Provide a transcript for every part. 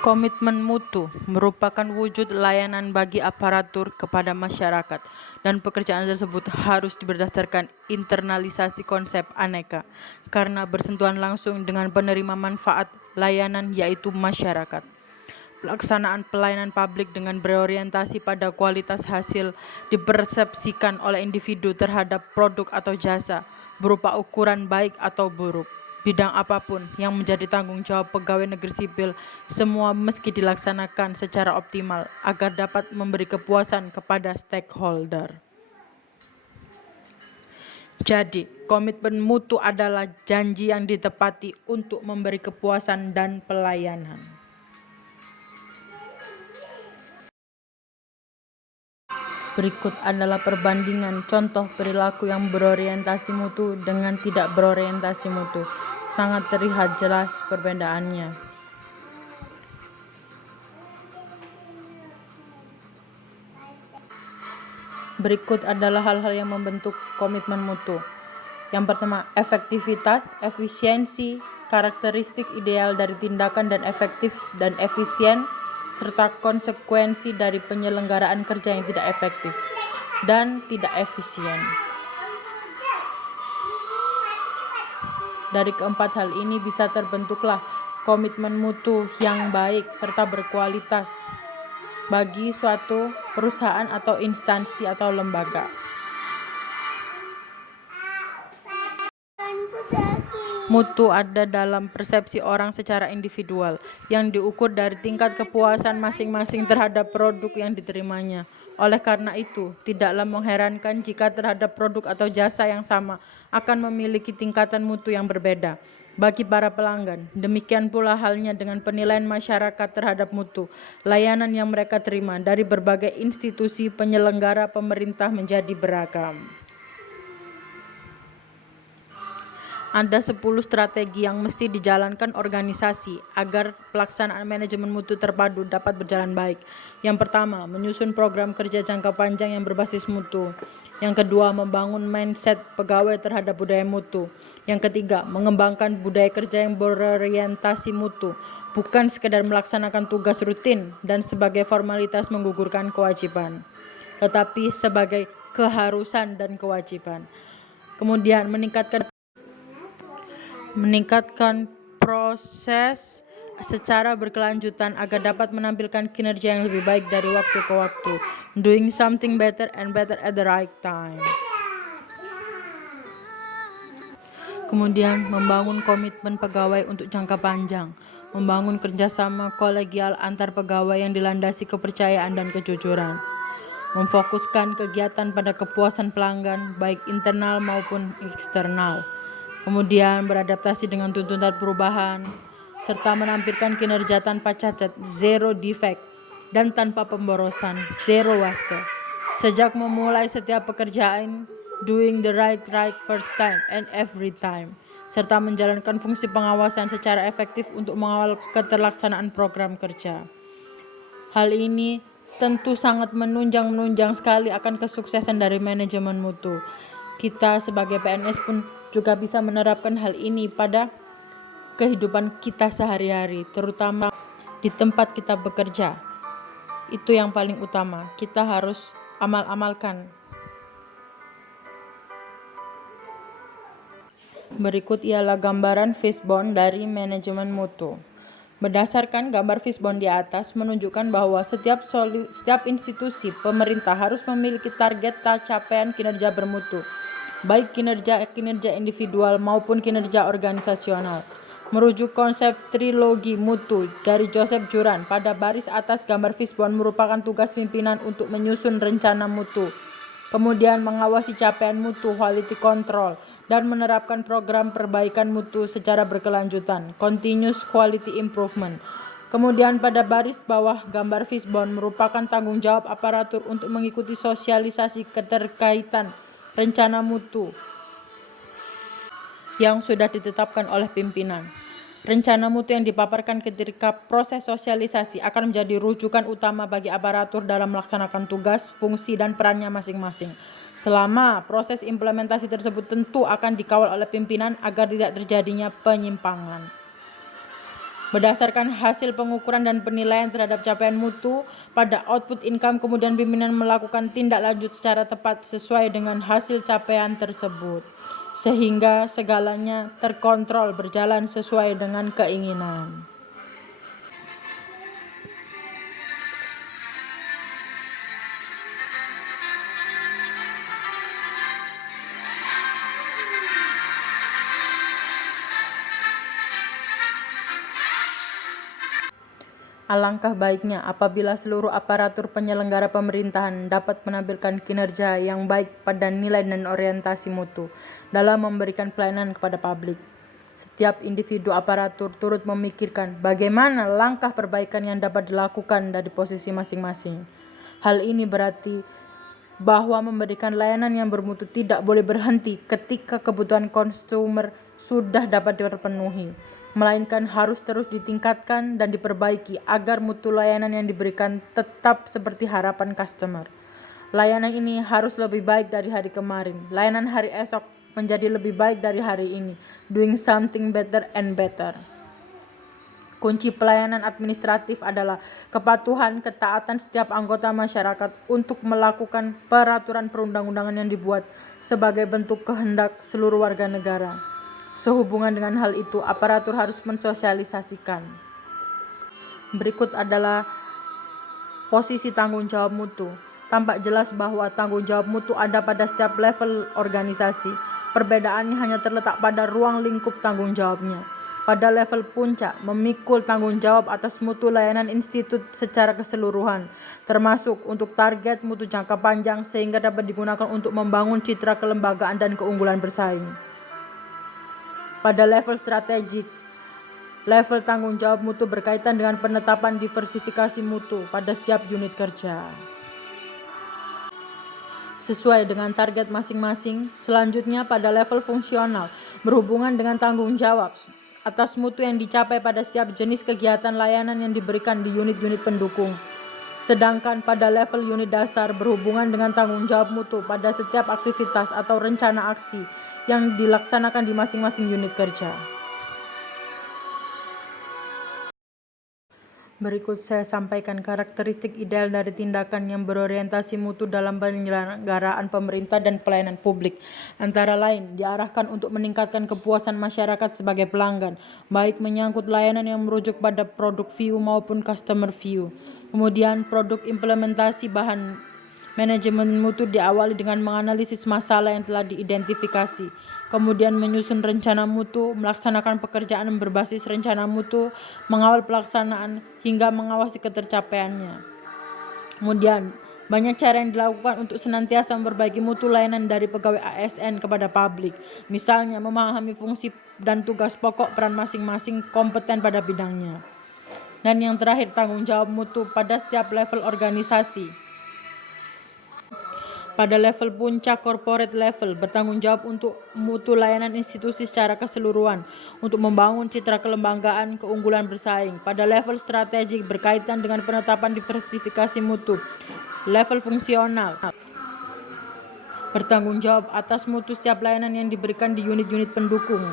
Komitmen mutu merupakan wujud layanan bagi aparatur kepada masyarakat, dan pekerjaan tersebut harus berdasarkan internalisasi konsep aneka, karena bersentuhan langsung dengan penerima manfaat layanan yaitu masyarakat. Pelaksanaan pelayanan publik dengan berorientasi pada kualitas hasil dipersepsikan oleh individu terhadap produk atau jasa berupa ukuran baik atau buruk. Bidang apapun yang menjadi tanggung jawab pegawai negeri sipil, semua meski dilaksanakan secara optimal agar dapat memberi kepuasan kepada stakeholder. Jadi, komitmen mutu adalah janji yang ditepati untuk memberi kepuasan dan pelayanan. Berikut adalah perbandingan contoh perilaku yang berorientasi mutu dengan tidak berorientasi mutu. Sangat terlihat jelas perbedaannya. Berikut adalah hal-hal yang membentuk komitmen mutu. Yang pertama, efektivitas, efisiensi, karakteristik ideal dari tindakan dan efektif dan efisien, serta konsekuensi dari penyelenggaraan kerja yang tidak efektif dan tidak efisien. Dari keempat hal ini bisa terbentuklah komitmen mutu yang baik serta berkualitas bagi suatu perusahaan atau instansi atau lembaga. Mutu ada dalam persepsi orang secara individual, yang diukur dari tingkat kepuasan masing-masing terhadap produk yang diterimanya. Oleh karena itu, tidaklah mengherankan jika terhadap produk atau jasa yang sama akan memiliki tingkatan mutu yang berbeda bagi para pelanggan. Demikian pula halnya dengan penilaian masyarakat terhadap mutu layanan yang mereka terima dari berbagai institusi penyelenggara pemerintah menjadi beragam. Ada 10 strategi yang mesti dijalankan organisasi agar pelaksanaan manajemen mutu terpadu dapat berjalan baik. Yang pertama, menyusun program kerja jangka panjang yang berbasis mutu. Yang kedua, membangun mindset pegawai terhadap budaya mutu. Yang ketiga, mengembangkan budaya kerja yang berorientasi mutu, bukan sekedar melaksanakan tugas rutin dan sebagai formalitas menggugurkan kewajiban, tetapi sebagai keharusan dan kewajiban. Kemudian meningkatkan proses secara berkelanjutan agar dapat menampilkan kinerja yang lebih baik dari waktu ke waktu. Doing something better and better at the right time. Kemudian membangun komitmen pegawai untuk jangka panjang. Membangun kerjasama kolegial antar pegawai yang dilandasi kepercayaan dan kejujuran. Memfokuskan kegiatan pada kepuasan pelanggan baik internal maupun eksternal. Kemudian beradaptasi dengan tuntutan perubahan, serta menampilkan kinerja tanpa cacat, zero defect, dan tanpa pemborosan, zero waste. Sejak memulai setiap pekerjaan, doing the right first time and every time, serta menjalankan fungsi pengawasan secara efektif untuk mengawal keterlaksanaan program kerja. Hal ini tentu sangat menunjang sekali akan kesuksesan dari manajemen mutu. Kita sebagai PNS pun juga bisa menerapkan hal ini pada kehidupan kita sehari-hari, terutama di tempat kita bekerja. Itu yang paling utama, kita harus amalkan. Berikut ialah gambaran fishbone dari manajemen mutu. Berdasarkan gambar fishbone di atas menunjukkan bahwa setiap institusi pemerintah harus memiliki target capaian kinerja bermutu, baik kinerja individual maupun kinerja organisasional. Merujuk konsep trilogi mutu dari Joseph Juran, pada baris atas gambar fishbone merupakan tugas pimpinan untuk menyusun rencana mutu, kemudian mengawasi capaian mutu, quality control, dan menerapkan program perbaikan mutu secara berkelanjutan, continuous quality improvement. Kemudian pada baris bawah gambar fishbone merupakan tanggung jawab aparatur untuk mengikuti sosialisasi keterkaitan rencana mutu yang sudah ditetapkan oleh pimpinan. Rencana mutu yang dipaparkan ketika proses sosialisasi akan menjadi rujukan utama bagi aparatur dalam melaksanakan tugas, fungsi, dan perannya masing-masing. Selama proses implementasi tersebut tentu akan dikawal oleh pimpinan agar tidak terjadinya penyimpangan. Berdasarkan hasil pengukuran dan penilaian terhadap capaian mutu pada output income, kemudian pimpinan melakukan tindak lanjut secara tepat sesuai dengan hasil capaian tersebut, sehingga segalanya terkontrol berjalan sesuai dengan keinginan. Alangkah baiknya apabila seluruh aparatur penyelenggara pemerintahan dapat menampilkan kinerja yang baik pada nilai dan orientasi mutu dalam memberikan pelayanan kepada publik. Setiap individu aparatur turut memikirkan bagaimana langkah perbaikan yang dapat dilakukan dari posisi masing-masing. Hal ini berarti bahwa memberikan layanan yang bermutu tidak boleh berhenti ketika kebutuhan konsumer sudah dapat terpenuhi, melainkan harus terus ditingkatkan dan diperbaiki agar mutu layanan yang diberikan tetap seperti harapan customer. Layanan ini harus lebih baik dari hari kemarin. Layanan hari esok menjadi lebih baik dari hari ini. Doing something better and better. Kunci pelayanan administratif adalah kepatuhan, ketaatan setiap anggota masyarakat untuk melakukan peraturan perundang-undangan yang dibuat sebagai bentuk kehendak seluruh warga negara. Sehubungan dengan hal itu, aparatur harus mensosialisasikan. Berikut adalah posisi tanggung jawab mutu. Tampak jelas bahwa tanggung jawab mutu ada pada setiap level organisasi. Perbedaannya hanya terletak pada ruang lingkup tanggung jawabnya. Pada level puncak, memikul tanggung jawab atas mutu layanan institut secara keseluruhan, termasuk untuk target mutu jangka panjang sehingga dapat digunakan untuk membangun citra kelembagaan dan keunggulan bersaing. Pada level strategik, level tanggung jawab mutu berkaitan dengan penetapan diversifikasi mutu pada setiap unit kerja sesuai dengan target masing-masing. Selanjutnya pada level fungsional, berhubungan dengan tanggung jawab atas mutu yang dicapai pada setiap jenis kegiatan layanan yang diberikan di unit-unit pendukung. Sedangkan pada level unit dasar, berhubungan dengan tanggung jawab mutu pada setiap aktivitas atau rencana aksi yang dilaksanakan di masing-masing unit kerja. Berikut saya sampaikan karakteristik ideal dari tindakan yang berorientasi mutu dalam penyelenggaraan pemerintah dan pelayanan publik. Antara lain, diarahkan untuk meningkatkan kepuasan masyarakat sebagai pelanggan, baik menyangkut layanan yang merujuk pada produk view maupun customer view. Kemudian, produk implementasi bahan manajemen mutu diawali dengan menganalisis masalah yang telah diidentifikasi, kemudian menyusun rencana mutu, melaksanakan pekerjaan berbasis rencana mutu, mengawal pelaksanaan, hingga mengawasi ketercapaiannya. Kemudian, banyak cara yang dilakukan untuk senantiasa memperbaiki mutu layanan dari pegawai ASN kepada publik. Misalnya, memahami fungsi dan tugas pokok peran masing-masing kompeten pada bidangnya. Dan yang terakhir, tanggung jawab mutu pada setiap level organisasi. Pada level puncak corporate level, bertanggung jawab untuk mutu layanan institusi secara keseluruhan untuk membangun citra kelembagaan keunggulan bersaing. Pada level strategik, berkaitan dengan penetapan diversifikasi mutu. Level fungsional, bertanggung jawab atas mutu setiap layanan yang diberikan di unit-unit pendukung.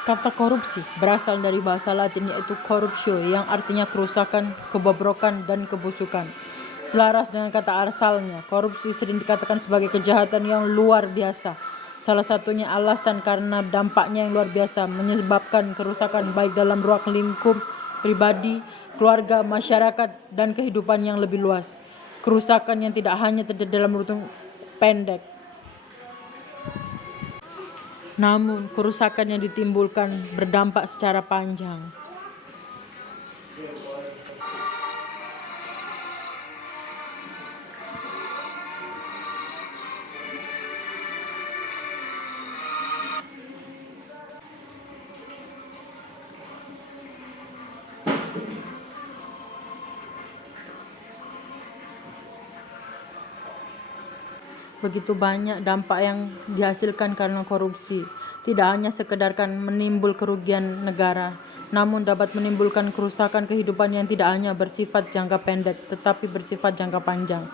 Kata korupsi berasal dari bahasa Latin yaitu corruptio yang artinya kerusakan, kebobrokan, dan kebusukan. Selaras dengan kata asalnya, korupsi sering dikatakan sebagai kejahatan yang luar biasa. Salah satunya alasan karena dampaknya yang luar biasa menyebabkan kerusakan baik dalam ruang lingkup pribadi, keluarga, masyarakat, dan kehidupan yang lebih luas. Kerusakan yang tidak hanya terjadi dalam waktu pendek, namun kerusakan yang ditimbulkan berdampak secara panjang. Begitu banyak dampak yang dihasilkan karena korupsi. Tidak hanya sekedar kan menimbul kerugian negara, namun dapat menimbulkan kerusakan kehidupan yang tidak hanya bersifat jangka pendek, tetapi bersifat jangka panjang.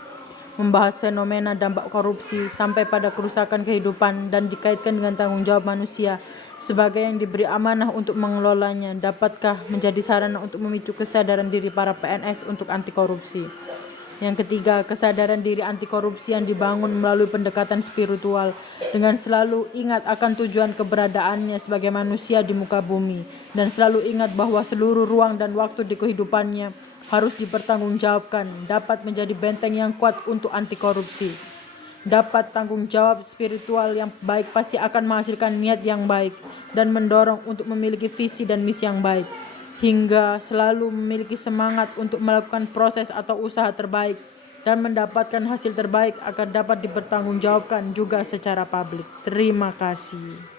Membahas fenomena dampak korupsi sampai pada kerusakan kehidupan dan dikaitkan dengan tanggung jawab manusia sebagai yang diberi amanah untuk mengelolanya, dapatkah menjadi sarana untuk memicu kesadaran diri para PNS untuk anti korupsi. Yang ketiga, kesadaran diri anti korupsi yang dibangun melalui pendekatan spiritual dengan selalu ingat akan tujuan keberadaannya sebagai manusia di muka bumi dan selalu ingat bahwa seluruh ruang dan waktu di kehidupannya harus dipertanggungjawabkan, dapat menjadi benteng yang kuat untuk anti korupsi. Dapat tanggung jawab spiritual yang baik pasti akan menghasilkan niat yang baik dan mendorong untuk memiliki visi dan misi yang baik, hingga selalu memiliki semangat untuk melakukan proses atau usaha terbaik dan mendapatkan hasil terbaik agar dapat dipertanggungjawabkan juga secara publik. Terima kasih.